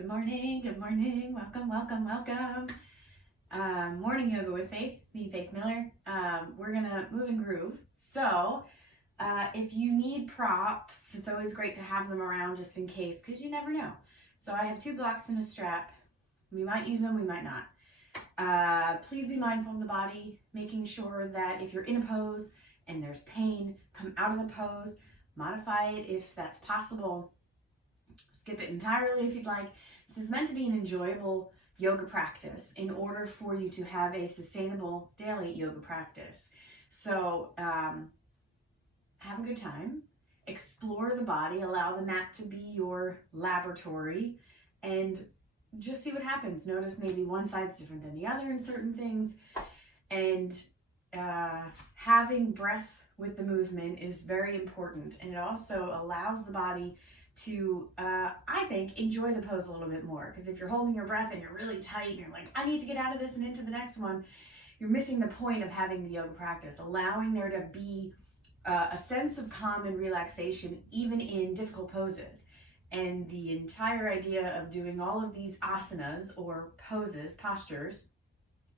Good morning, welcome, welcome, welcome. Morning yoga with Faith, me, Faith Miller. We're gonna move and groove. So, if you need props, it's always great to have them around just in case, because you never know. So I have 2 blocks and a strap. We might use them, we might not. Please be mindful of the body, making sure that if you're in a pose and there's pain, come out of the pose, modify it if that's possible. Skip it entirely if you'd like. This is meant to be an enjoyable yoga practice in order for you to have a sustainable daily yoga practice. So have a good time, explore the body, allow the mat to be your laboratory, and just see what happens. Notice maybe one side's different than the other in certain things, and having breath with the movement is very important, and it also allows the body to, I think, enjoy the pose a little bit more. Because if you're holding your breath and you're really tight and you're like, I need to get out of this and into the next one, you're missing the point of having the yoga practice, allowing there to be a sense of calm and relaxation even in difficult poses. And the entire idea of doing all of these asanas or poses, postures,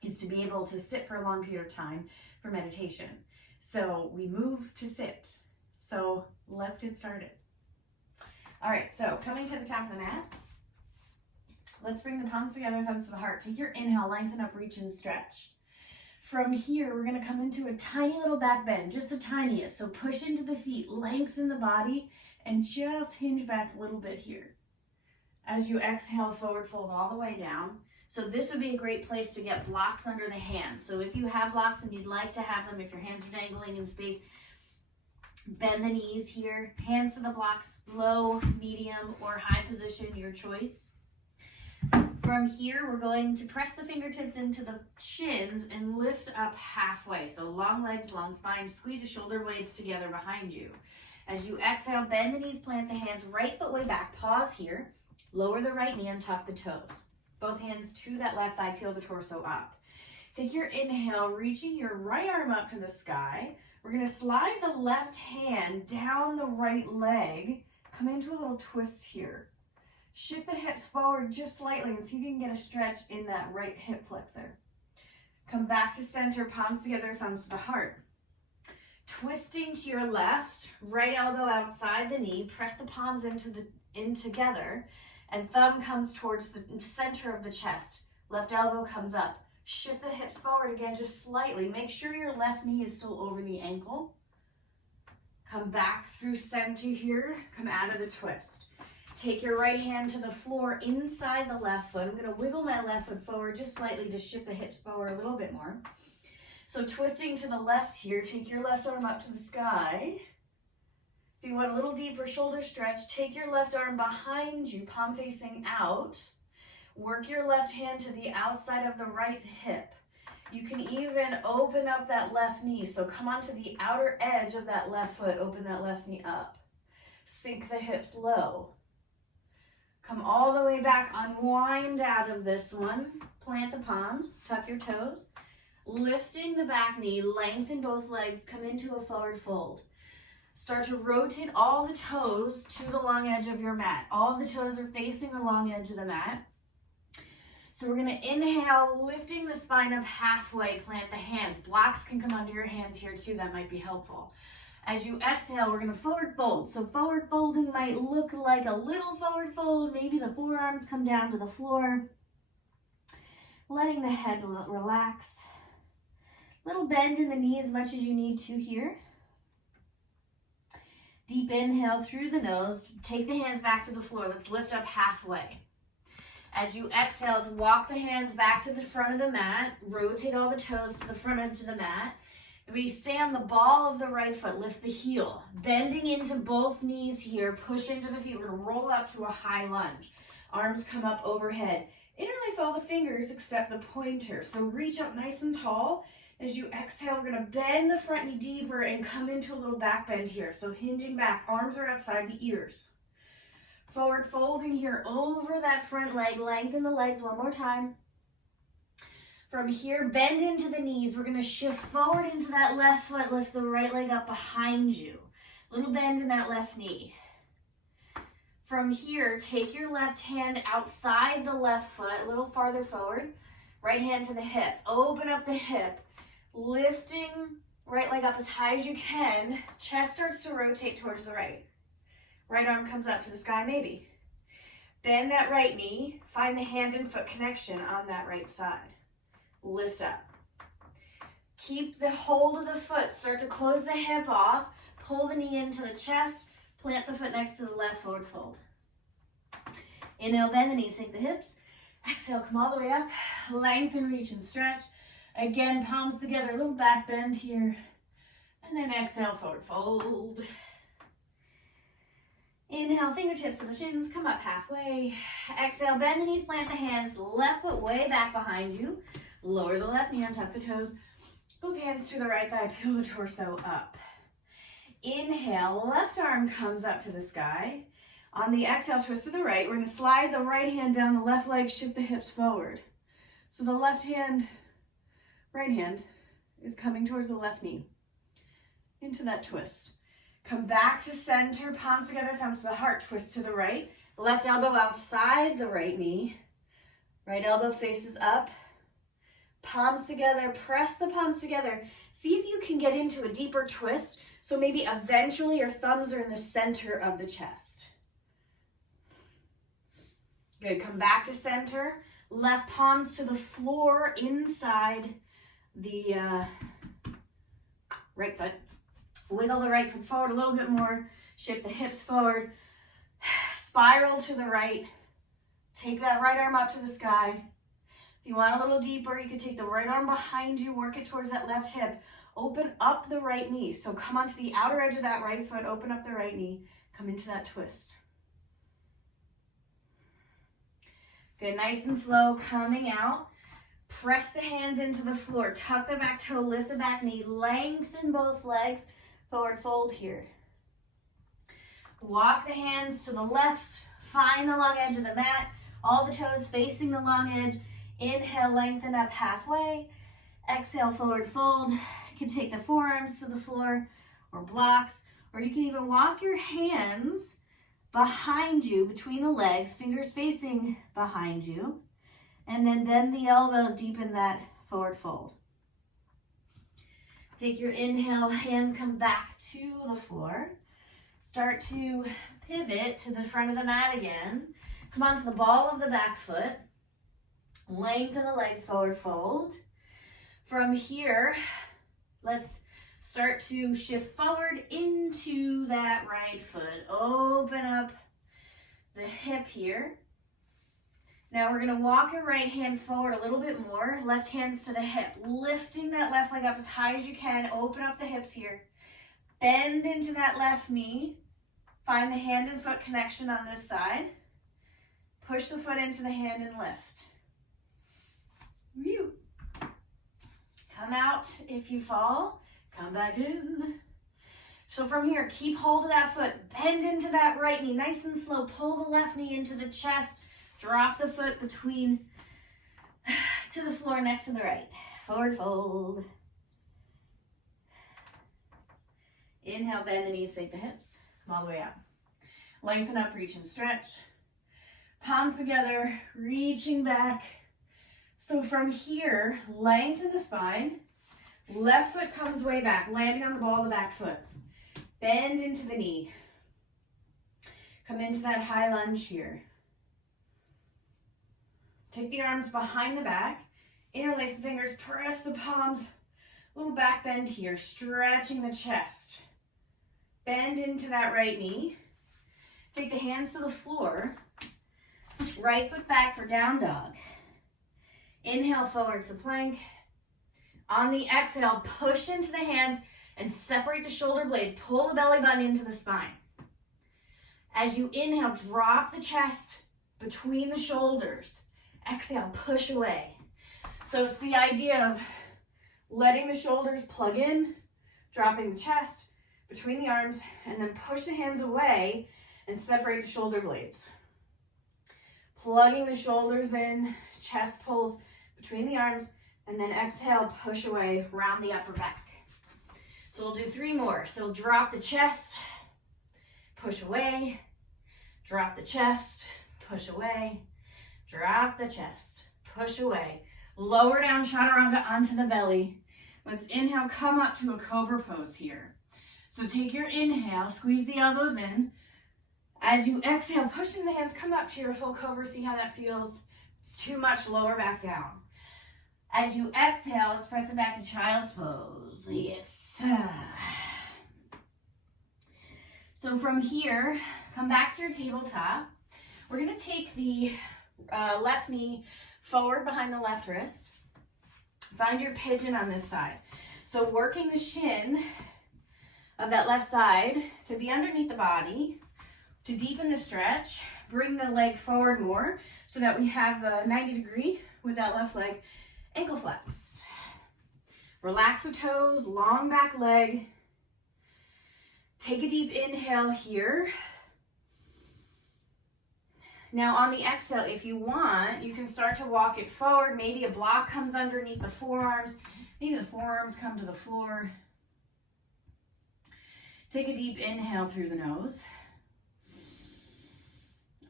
is to be able to sit for a long period of time for meditation. So we move to sit. So let's get started. All right, so coming to the top of the mat, let's bring the palms together, thumbs to the heart. Take your inhale, lengthen up, reach and stretch. From here, we're gonna come into a tiny little back bend, just the tiniest. So push into the feet, lengthen the body, and just hinge back a little bit here. As you exhale, forward fold all the way down. So this would be a great place to get blocks under the hands. So if you have blocks and you'd like to have them, if your hands are dangling in space, bend the knees here, hands to the blocks, low, medium, or high position, your choice. From here, we're going to press the fingertips into the shins and lift up halfway. So long legs, long spine, squeeze the shoulder blades together behind you. As you exhale, bend the knees, plant the hands, right foot way back, pause here, lower the right knee and tuck the toes. Both hands to that left thigh, peel the torso up. Take your inhale, reaching your right arm up to the sky. We're gonna slide the left hand down the right leg, come into a little twist here. Shift the hips forward just slightly and see if you can get a stretch in that right hip flexor. Come back to center, palms together, thumbs to the heart. Twisting to your left, right elbow outside the knee, press the palms in together, and thumb comes towards the center of the chest. Left elbow comes up. Shift the hips forward again, just slightly. Make sure your left knee is still over the ankle. Come back through center here, come out of the twist. Take your right hand to the floor inside the left foot. I'm gonna wiggle my left foot forward just slightly to shift the hips forward a little bit more. So twisting to the left here, take your left arm up to the sky. If you want a little deeper shoulder stretch, take your left arm behind you, palm facing out. Work your left hand to the outside of the right hip. You can even open up that left knee. So come onto the outer edge of that left foot, open that left knee up. Sink the hips low. Come all the way back, unwind out of this one. Plant the palms, tuck your toes. Lifting the back knee, lengthen both legs, come into a forward fold. Start to rotate all the toes to the long edge of your mat. All the toes are facing the long edge of the mat. So we're gonna inhale, lifting the spine up halfway, plant the hands. Blocks can come under your hands here too, that might be helpful. As you exhale, we're gonna forward fold. So forward folding might look like a little forward fold, maybe the forearms come down to the floor. Letting the head relax. Little bend in the knee as much as you need to here. Deep inhale through the nose, take the hands back to the floor. Let's lift up halfway. As you exhale, to walk the hands back to the front of the mat, rotate all the toes to the front edge of the mat. We stay on the ball of the right foot, lift the heel. Bending into both knees here, push into the feet. We're gonna roll up to a high lunge. Arms come up overhead. Interlace all the fingers except the pointer. So reach up nice and tall. As you exhale, we're gonna bend the front knee deeper and come into a little back bend here. So hinging back, arms are outside the ears. Forward folding here over that front leg, lengthen the legs one more time. From here, bend into the knees. We're gonna shift forward into that left foot, lift the right leg up behind you. Little bend in that left knee. From here, take your left hand outside the left foot, a little farther forward. Right hand to the hip. Open up the hip, lifting right leg up as high as you can. Chest starts to rotate towards the right. Right arm comes up to the sky, maybe. Bend that right knee. Find the hand and foot connection on that right side. Lift up. Keep the hold of the foot. Start to close the hip off. Pull the knee into the chest. Plant the foot next to the left, forward fold. Inhale, bend the knees, sink the hips. Exhale, come all the way up. Lengthen, reach, and stretch. Again, palms together, a little back bend here. And then exhale, forward fold. Inhale, fingertips to the shins, come up halfway. Exhale, bend the knees, plant the hands, left foot way back behind you. Lower the left knee, untuck the toes. Both hands to the right thigh, peel the torso up. Inhale, left arm comes up to the sky. On the exhale, twist to the right. We're going to slide the right hand down the left leg, shift the hips forward. So the left hand, right hand is coming towards the left knee. Into that twist. Come back to center, palms together, thumbs to the heart, twist to the right. Left elbow outside the right knee. Right elbow faces up. Palms together, press the palms together. See if you can get into a deeper twist. So maybe eventually your thumbs are in the center of the chest. Good, come back to center. Left palms to the floor inside the right foot. Wiggle the right foot forward a little bit more. Shift the hips forward. Spiral to the right. Take that right arm up to the sky. If you want a little deeper, you can take the right arm behind you, work it towards that left hip. Open up the right knee. So come onto the outer edge of that right foot, open up the right knee, come into that twist. Good, nice and slow, coming out. Press the hands into the floor, tuck the back toe, lift the back knee, lengthen both legs, forward fold here. Walk the hands to the left, find the long edge of the mat, all the toes facing the long edge. Inhale, lengthen up halfway. Exhale, forward fold. You can take the forearms to the floor or blocks, or you can even walk your hands behind you, between the legs, fingers facing behind you, and then bend the elbows, deepen that forward fold. Take your inhale, hands come back to the floor. Start to pivot to the front of the mat again. Come onto the ball of the back foot. Lengthen the legs, forward fold. From here, let's start to shift forward into that right foot. Open up the hip here. Now we're going to walk your right hand forward a little bit more. Left hands to the hip. Lifting that left leg up as high as you can. Open up the hips here. Bend into that left knee. Find the hand and foot connection on this side. Push the foot into the hand and lift. Whew. Come out if you fall. Come back in. So from here, keep hold of that foot. Bend into that right knee. Nice and slow. Pull the left knee into the chest. Drop the foot between to the floor next to the right. Forward fold. Inhale, bend the knees, sink the hips. Come all the way out. Lengthen up, reach and stretch. Palms together, reaching back. So from here, lengthen the spine. Left foot comes way back, landing on the ball of the back foot. Bend into the knee. Come into that high lunge here. Take the arms behind the back. Interlace the fingers, press the palms. Little back bend here, stretching the chest. Bend into that right knee. Take the hands to the floor. Right foot back for down dog. Inhale forward to plank. On the exhale, push into the hands and separate the shoulder blades. Pull the belly button into the spine. As you inhale, drop the chest between the shoulders. Exhale, push away. So it's the idea of letting the shoulders plug in, dropping the chest between the arms, and then push the hands away and separate the shoulder blades. Plugging the shoulders in, chest pulls between the arms, and then exhale, push away, round the upper back. So we'll do 3 more. So drop the chest, push away, Drop the chest, push away. Drop the chest, push away. Lower down chaturanga onto the belly. Let's inhale, come up to a cobra pose here. So take your inhale, squeeze the elbows in. As you exhale, pushing the hands, come up to your full cobra. See how that feels? It's too much, lower back down. As you exhale, let's press it back to child's pose. Yes. So from here, come back to your tabletop. We're gonna take the left knee forward behind the left wrist. Find your pigeon on this side. So working the shin of that left side to be underneath the body, to deepen the stretch, bring the leg forward more so that we have the 90 degree with that left leg ankle flexed. Relax the toes, long back leg. Take a deep inhale here. Now on the exhale, if you want, you can start to walk it forward. Maybe a block comes underneath the forearms. Maybe the forearms come to the floor. Take a deep inhale through the nose.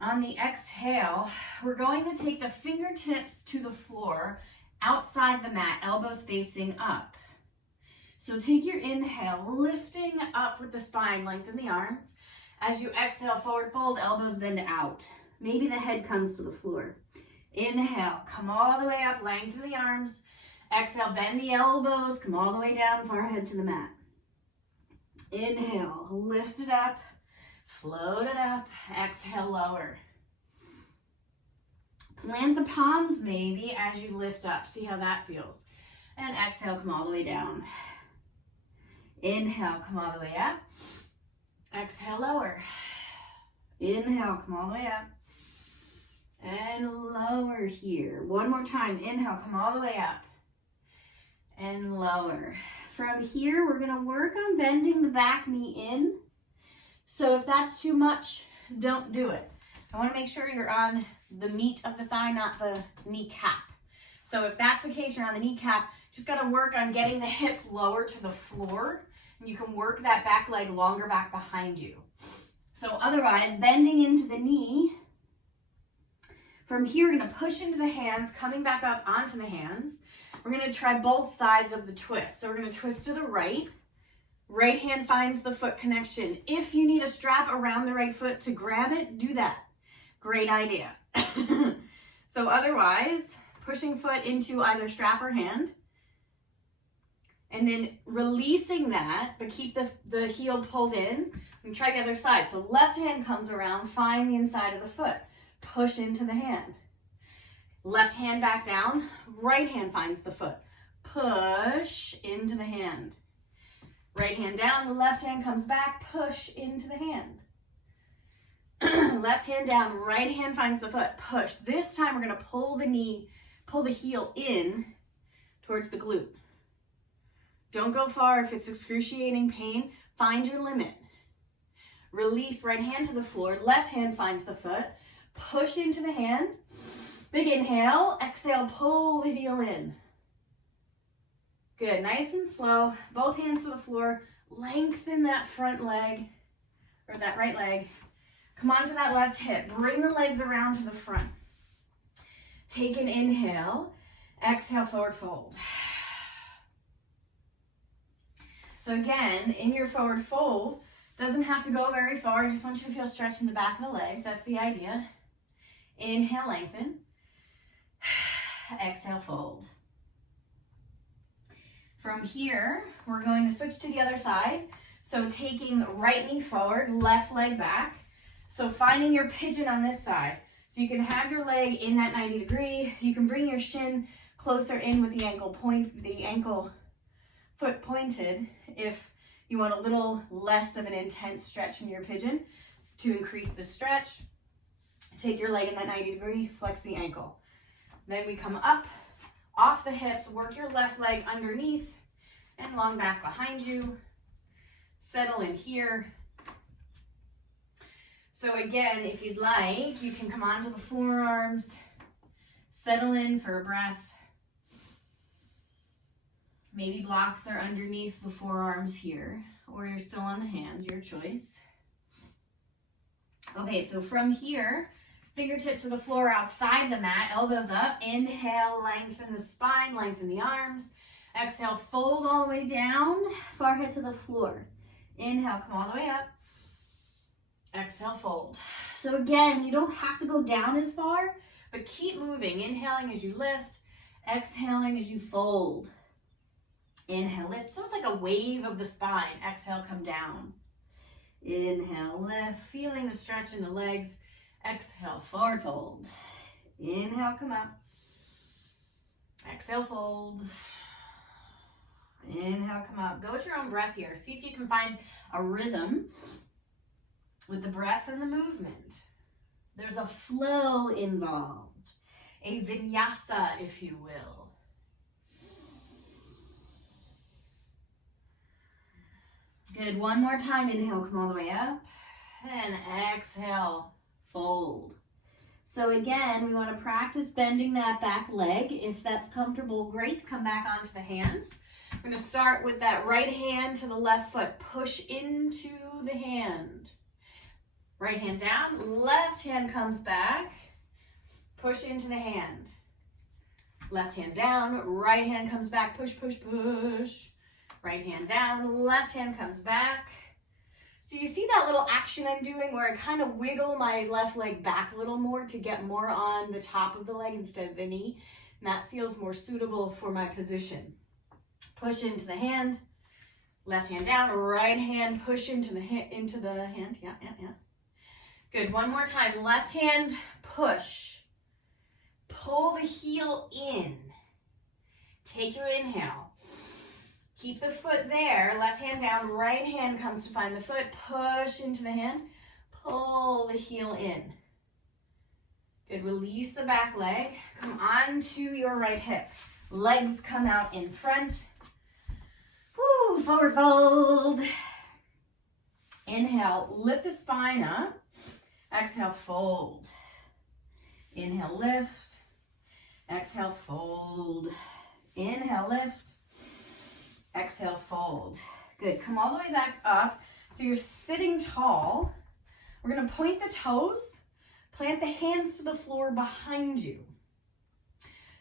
On the exhale, we're going to take the fingertips to the floor outside the mat, elbows facing up. So take your inhale, lifting up with the spine, lengthen the arms. As you exhale, forward fold, elbows bend out. Maybe the head comes to the floor. Inhale, come all the way up, lengthen the arms. Exhale, bend the elbows, come all the way down, forehead to the mat. Inhale, lift it up, float it up. Exhale, lower. Plant the palms maybe as you lift up. See how that feels. And exhale, come all the way down. Inhale, come all the way up. Exhale, lower. Inhale, come all the way up. And lower here. One more time. Inhale, come all the way up. And lower. From here, we're going to work on bending the back knee in. So if that's too much, don't do it. I want to make sure you're on the meat of the thigh, not the kneecap. So if that's the case, you're on the kneecap, just got to work on getting the hips lower to the floor. And you can work that back leg longer back behind you. So otherwise, bending into the knee. From here, we're going to push into the hands, coming back up onto the hands. We're going to try both sides of the twist. So we're going to twist to the right. Right hand finds the foot connection. If you need a strap around the right foot to grab it, do that. Great idea. So otherwise, pushing foot into either strap or hand. And then releasing that, but keep the heel pulled in. And try the other side. So left hand comes around, find the inside of the foot. Push into the hand. Left hand back down, right hand finds the foot. Push into the hand. Right hand down, the left hand comes back, push into the hand. Left hand down, right hand finds the foot, push. This time we're going to pull the heel in towards the glute. Don't go far if it's excruciating pain. Find your limit. Release, right hand to the floor, left hand finds the foot, push into the hand. Big inhale, exhale, pull the heel in. Good, nice and slow. Both hands to the floor. Lengthen that front leg, or that right leg. Come onto that left hip. Bring the legs around to the front. Take an inhale. Exhale, forward fold. So again, in your forward fold, doesn't have to go very far. I just want you to feel stretch in the back of the legs. That's the idea. Inhale, lengthen. Exhale, fold. From here, we're going to switch to the other side. So taking the right knee forward, left leg back. So finding your pigeon on this side. So you can have your leg in that 90 degree. You can bring your shin closer in with the ankle foot pointed if you want a little less of an intense stretch in your pigeon. To increase the stretch, take your leg in that 90 degree, flex the ankle. Then we come up, off the hips, work your left leg underneath and long back behind you. Settle in here. So again, if you'd like, you can come onto the forearms, settle in for a breath. Maybe blocks are underneath the forearms here, or you're still on the hands, your choice. Okay, so from here, fingertips to the floor outside the mat, elbows up. Inhale, lengthen the spine, lengthen the arms. Exhale, fold all the way down, forehead to the floor. Inhale, come all the way up. Exhale, fold. So again, you don't have to go down as far, but keep moving. Inhaling as you lift, exhaling as you fold. Inhale, lift. It's almost like a wave of the spine. Exhale, come down. Inhale, lift, feeling the stretch in the legs. Exhale, forward fold. Inhale, come up. Exhale, fold. Inhale, come up. Go with your own breath here. See if you can find a rhythm with the breath and the movement. There's a flow involved, a vinyasa, if you will. Good. One more time. Inhale, come all the way up. And exhale, fold. So again, we want to practice bending that back leg. If that's comfortable, great. Come back onto the hands. We're going to start with that right hand to the left foot. Push into the hand. Right hand down. Left hand comes back. Push into the hand. Left hand down. Right hand comes back. Push, push, push. Right hand down, left hand comes back. So you see that little action I'm doing where I kind of wiggle my left leg back a little more to get more on the top of the leg instead of the knee. And that feels more suitable for my position. Push into the hand, left hand down, right hand push into the hand. Yeah. Good, one more time. Left hand push. Pull the heel in. Take your inhale. Keep the foot there, left hand down, right hand comes to find the foot, push into the hand, pull the heel in. Good, release the back leg, come onto your right hip. Legs come out in front. Woo, forward fold. Inhale, lift the spine up. Exhale, fold. Inhale, lift. Exhale, fold. Inhale, lift. Exhale, fold. Good. Come all the way back up. So you're sitting tall. We're going to point the toes, plant the hands to the floor behind you.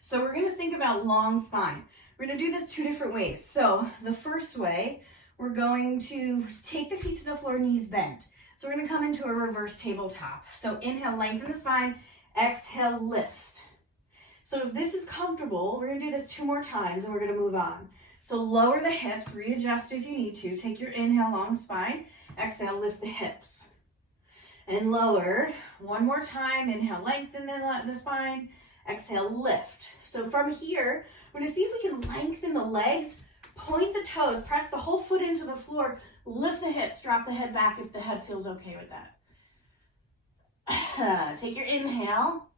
So we're going to think about long spine. We're going to do this two different ways. So the first way, we're going to take the feet to the floor, knees bent. So we're going to come into a reverse tabletop. So inhale, lengthen the spine. Exhale, lift. So if this is comfortable, we're going to do this 2 more times and we're going to move on. So lower the hips, readjust if you need to. Take your inhale, long spine. Exhale, lift the hips. And lower. 1 more time. Inhale, lengthen the spine. Exhale, lift. So from here, we're going to see if we can lengthen the legs. Point the toes. Press the whole foot into the floor. Lift the hips. Drop the head back if the head feels okay with that. Take your inhale.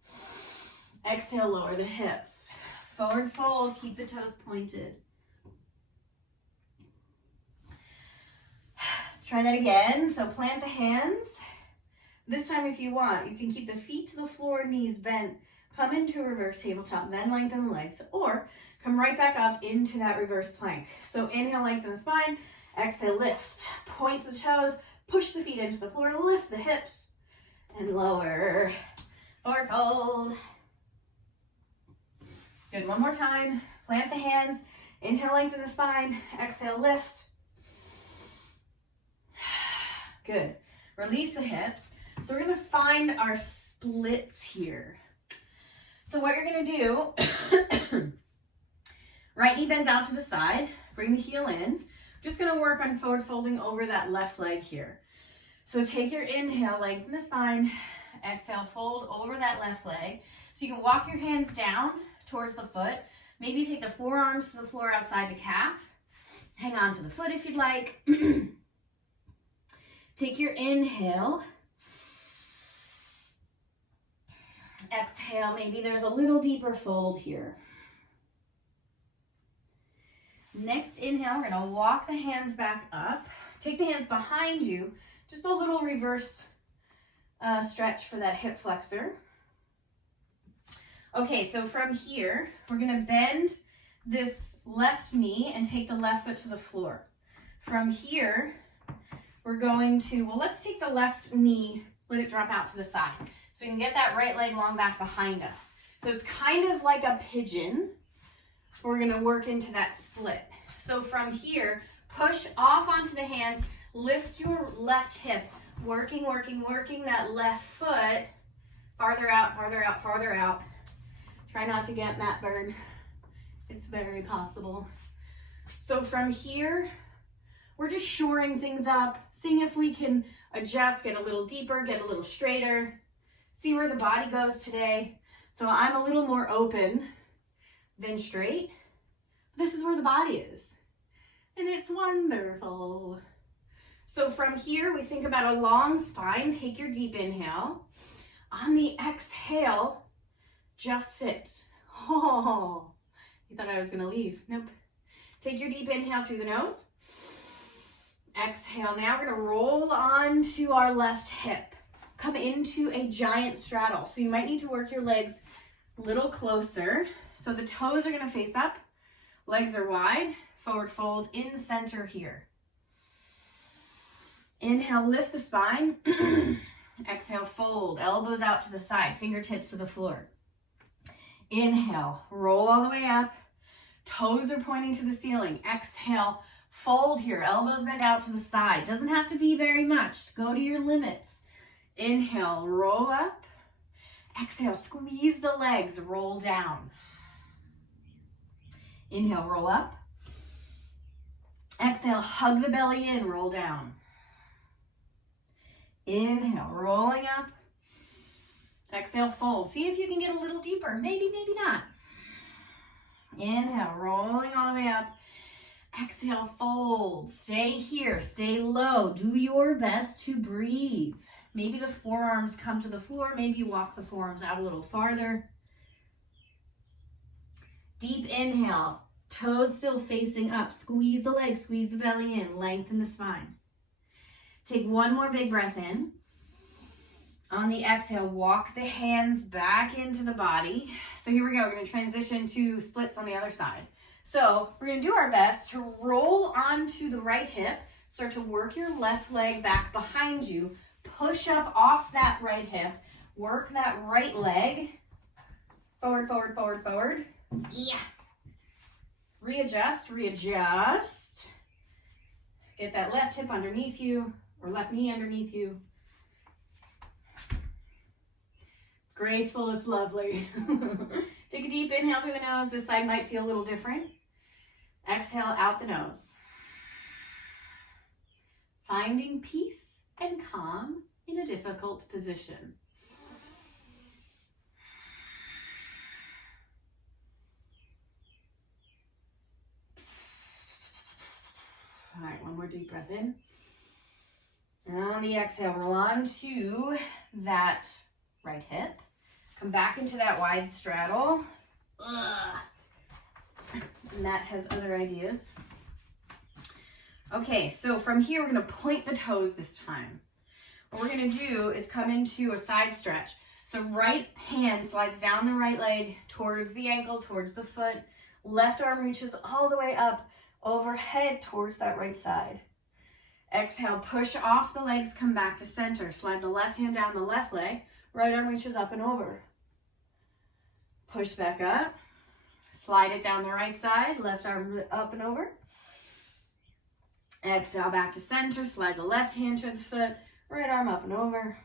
Exhale, lower the hips. Forward fold. Keep the toes pointed. Let's try that again. So plant the hands. This time if you want, you can keep the feet to the floor, knees bent, come into a reverse tabletop, then lengthen the legs, or come right back up into that reverse plank. So inhale, lengthen the spine, exhale, lift. Point the toes, push the feet into the floor, lift the hips, and lower. Forward fold. Good, 1 more time. Plant the hands, inhale, lengthen the spine, exhale, lift. Good. Release the hips. So we're going to find our splits here. So what you're going to do, right knee bends out to the side, bring the heel in. Just going to work on forward folding over that left leg here. So take your inhale, lengthen the spine, exhale, fold over that left leg. So you can walk your hands down towards the foot. Maybe take the forearms to the floor outside the calf. Hang on to the foot if you'd like. Take your inhale. Exhale, maybe there's a little deeper fold here. Next inhale, we're going to walk the hands back up. Take the hands behind you. Just a little reverse stretch for that hip flexor. Okay, so from here, we're going to bend this left knee and take the left foot to the floor. From here, we're going to, well, let's take the left knee let it drop out to the side. So we can get that right leg long back behind us. So it's kind of like a pigeon. We're gonna work into that split. So from here, push off onto the hands, lift your left hip, working that left foot farther out, farther out, farther out. Try not to get mat burn. It's very possible. So from here, we're just shoring things up, seeing if we can adjust, get a little deeper, get a little straighter, see where the body goes today. So I'm a little more open than straight. This is where the body is, and it's wonderful. So from here, we think about a long spine. Take your deep inhale. On the exhale, just sit. Oh, you thought I was gonna leave. Nope. Take your deep inhale through the nose. Exhale. Now we're gonna roll onto our left hip. Come into a giant straddle. So you might need to work your legs a little closer. So the toes are gonna face up, legs are wide, forward fold, in center here. Inhale, lift the spine. Exhale, fold, elbows out to the side, fingertips to the floor. Inhale, roll all the way up. Toes are pointing to the ceiling. Exhale, fold here, elbows bent out to the side. Doesn't have to be very much. Go to your limits. Inhale, roll up. Exhale, squeeze the legs, roll down. Inhale, roll up. Exhale, hug the belly in, roll down. Inhale, rolling up. Exhale, fold. See if you can get a little deeper. Maybe, maybe not. Inhale, rolling all the way up. Exhale, fold. Stay here, stay low. Do your best to breathe. Maybe the forearms come to the floor. Maybe you walk the forearms out a little farther. Deep inhale, toes still facing up. Squeeze the legs, squeeze the belly in, lengthen the spine. Take one more big breath in. On the exhale, walk the hands back into the body. So here we go, we're gonna transition to splits on the other side. So we're gonna do our best to roll onto the right hip, start to work your left leg back behind you, push up off that right hip, work that right leg, forward, forward, forward, forward. Yeah. Readjust, readjust. Get that left hip underneath you, or left knee underneath you. It's graceful, it's lovely. Take a deep inhale through the nose. This side might feel a little different. Exhale out the nose. Finding peace and calm in a difficult position. All right, one more deep breath in. And on the exhale, roll on to that right hip. Come back into that wide straddle. Ugh. Matt has other ideas. Okay, so from here, we're gonna point the toes this time. What we're gonna do is come into a side stretch. So right hand slides down the right leg towards the ankle, towards the foot. Left arm reaches all the way up overhead towards that right side. Exhale, push off the legs, come back to center. Slide the left hand down the left leg. Right arm reaches up and over. Push back up. Slide it down the right side. Left arm up and over. Exhale, back to center. Slide the left hand to the foot. Right arm up and over.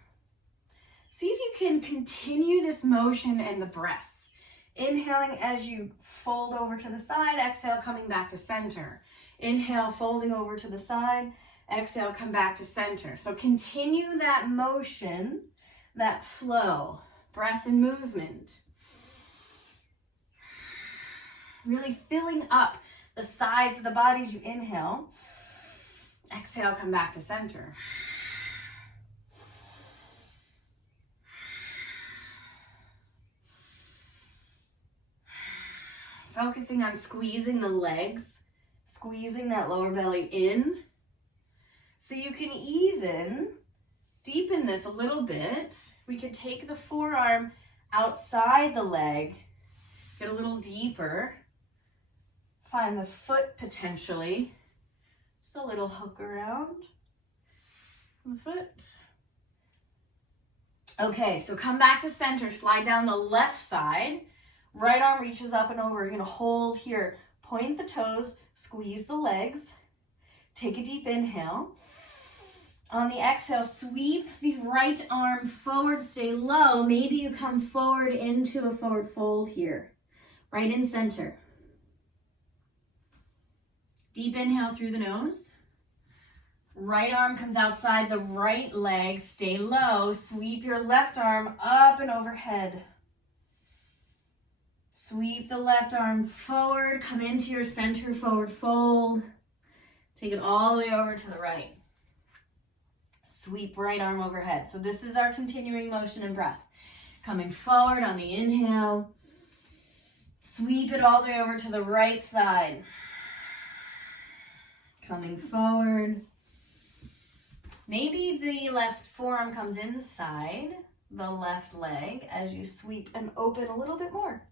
See if you can continue this motion and the breath. Inhaling as you fold over to the side. Exhale, coming back to center. Inhale, folding over to the side. Exhale, come back to center. So continue that motion, that flow, breath and movement. Really filling up the sides of the body as you inhale. Exhale, come back to center. Focusing on squeezing the legs, squeezing that lower belly in. So you can even deepen this a little bit. We could take the forearm outside the leg, get a little deeper, find the foot potentially. Just a little hook around the foot. Okay, so come back to center, slide down the left side. Right arm reaches up and over. You're gonna hold here. Point the toes, squeeze the legs. Take a deep inhale. On the exhale, sweep the right arm forward, stay low. Maybe you come forward into a forward fold here, right in center. Deep inhale through the nose. Right arm comes outside the right leg, stay low. Sweep your left arm up and overhead. Sweep the left arm forward, come into your center forward fold. Take it all the way over to the right. Sweep right arm overhead. So this is our continuing motion and breath. Coming forward on the inhale. Sweep it all the way over to the right side. Coming forward. Maybe the left forearm comes inside the left leg as you sweep and open a little bit more.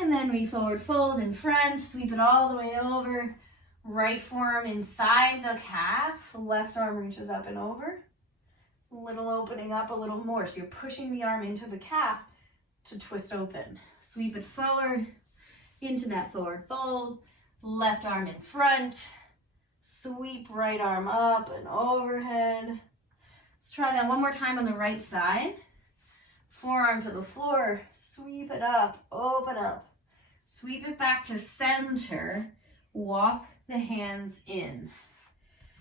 And then we forward fold in front, sweep it all the way over. Right forearm inside the calf, left arm reaches up and over. A little opening up a little more. So you're pushing the arm into the calf to twist open. Sweep it forward into that forward fold. Left arm in front. Sweep right arm up and overhead. Let's try that one more time on the right side. Forearm to the floor. Sweep it up, open up. Sweep it back to center. Walk the hands in.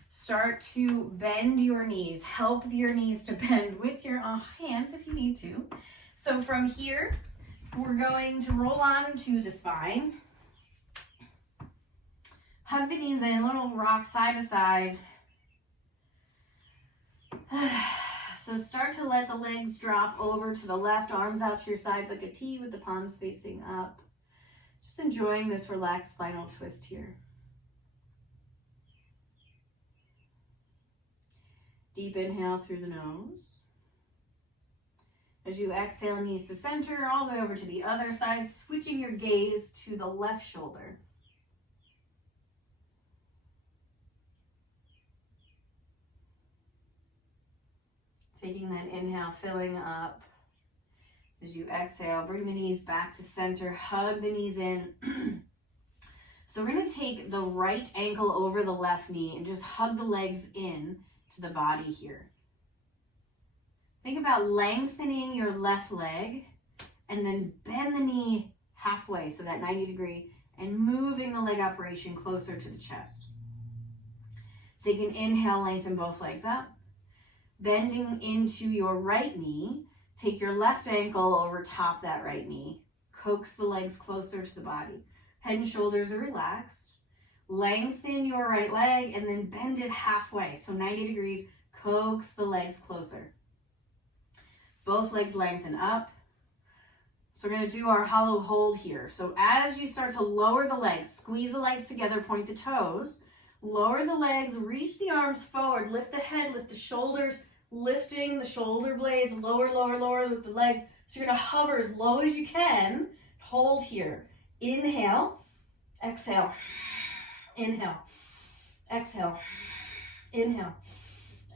Start to bend your knees. Help your knees to bend with your hands if you need to. So from here, we're going to roll onto the spine. Hug the knees in, little rock side to side. So start to let the legs drop over to the left, arms out to your sides like a T with the palms facing up. Just enjoying this relaxed spinal twist here. Deep inhale through the nose. As you exhale, knees to center, all the way over to the other side, switching your gaze to the left shoulder. Taking that inhale, filling up. As you exhale, bring the knees back to center, hug the knees in. So we're gonna take the right ankle over the left knee and just hug the legs in to the body here. Think about lengthening your left leg and then bend the knee halfway, so that 90 degree, and moving the leg operation closer to the chest. Take an inhale, lengthen both legs up. Bending into your right knee, take your left ankle over top that right knee. Coax the legs closer to the body. Head and shoulders are relaxed. Lengthen your right leg and then bend it halfway. So 90 degrees, coax the legs closer. Both legs lengthen up. So we're going to do our hollow hold here. So as you start to lower the legs, squeeze the legs together, point the toes. Lower the legs, reach the arms forward, lift the head, lift the shoulders, lifting the shoulder blades, lower, lower, lower with the legs. So you're going to hover as low as you can. Hold here. Inhale, exhale, inhale, exhale, inhale,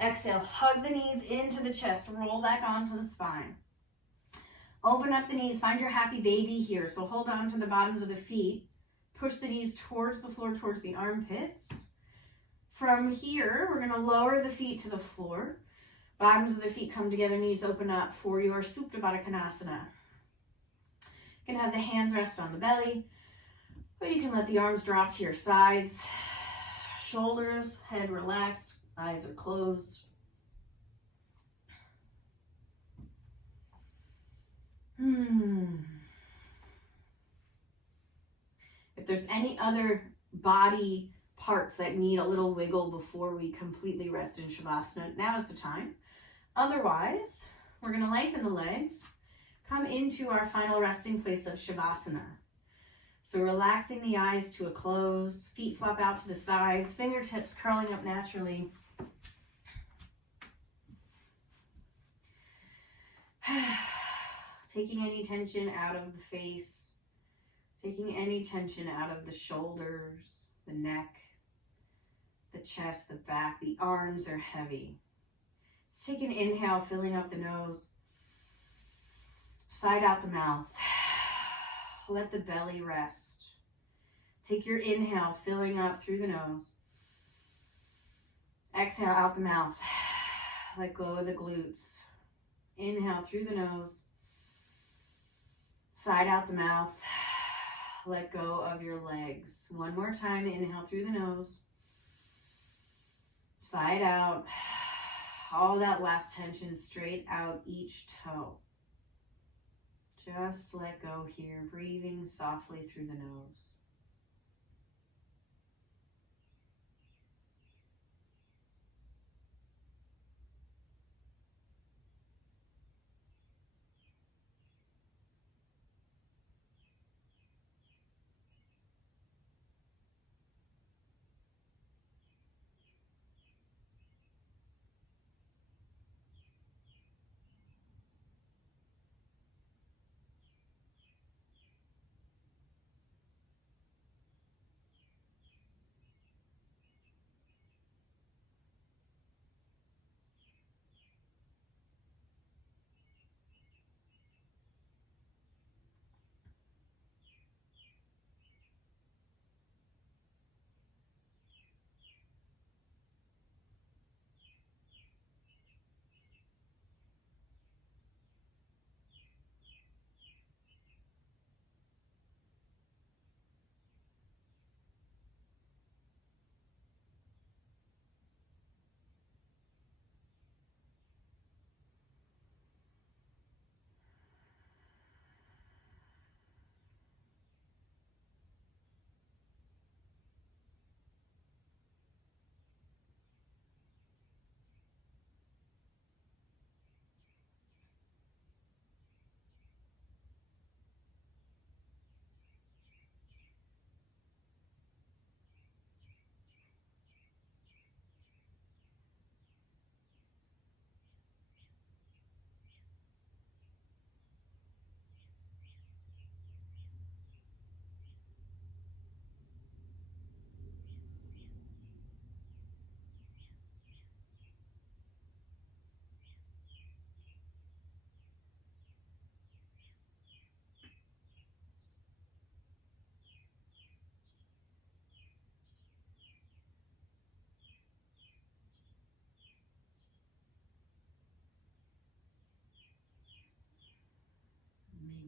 exhale. Hug the knees into the chest. Roll back onto the spine. Open up the knees. Find your happy baby here. So hold on to the bottoms of the feet. Push the knees towards the floor, towards the armpits. From here, we're going to lower the feet to the floor. Bottoms of the feet come together, knees open up for your Supta Baddha Konasana. You can have the hands rest on the belly, or you can let the arms drop to your sides. Shoulders, head relaxed, eyes are closed. If there's any other body parts that need a little wiggle before we completely rest in Shavasana, now is the time. Otherwise, we're going to lengthen the legs, come into our final resting place of Shavasana. So relaxing the eyes to a close, feet flop out to the sides, fingertips curling up naturally. Taking any tension out of the face, taking any tension out of the shoulders, the neck, the chest, the back. The arms are heavy. Let's take an inhale, filling up the nose. Side out the mouth. Let the belly rest. Take your inhale, filling up through the nose. Exhale out the mouth. Let go of the glutes. Inhale through the nose. Side out the mouth. Let go of your legs. One more time. Inhale through the nose. Side out. All that last tension straight out each toe. Just let go here. Breathing softly through the nose.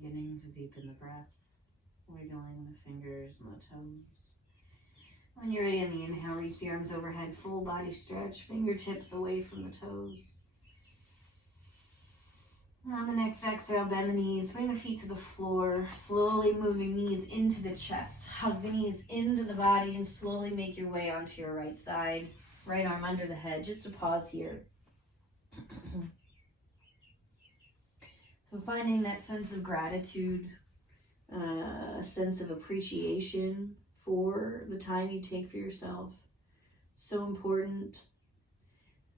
Beginning to deepen the breath, wiggling the fingers and the toes. When you're ready on the inhale, reach the arms overhead, full body stretch, fingertips away from the toes. And on the next exhale, bend the knees, bring the feet to the floor, slowly moving knees into the chest. Hug the knees into the body and slowly make your way onto your right side. Right arm under the head, just a pause here. So finding that sense of gratitude, a sense of appreciation for the time you take for yourself. So important.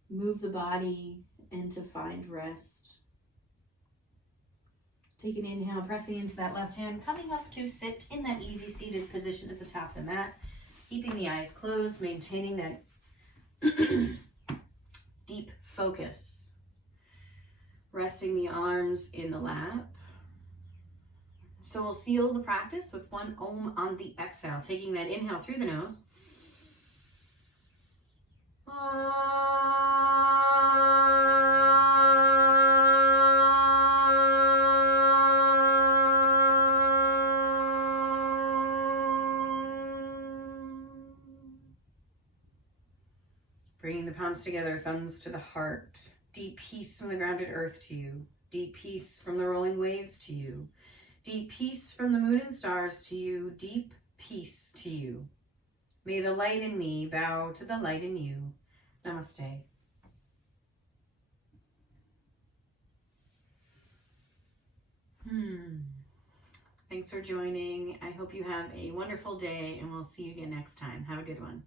Move the body and to find rest. Take an inhale, pressing into that left hand, coming up to sit in that easy seated position at the top of the mat, keeping the eyes closed, maintaining that deep focus. Resting the arms in the lap. So we'll seal the practice with one Om on the exhale, taking that inhale through the nose. Bringing the palms together, thumbs to the heart. Deep peace from the grounded earth to you. Deep peace from the rolling waves to you. Deep peace from the moon and stars to you. Deep peace to you. May the light in me bow to the light in you. Namaste. Thanks for joining. I hope you have a wonderful day, and we'll see you again next time. Have a good one.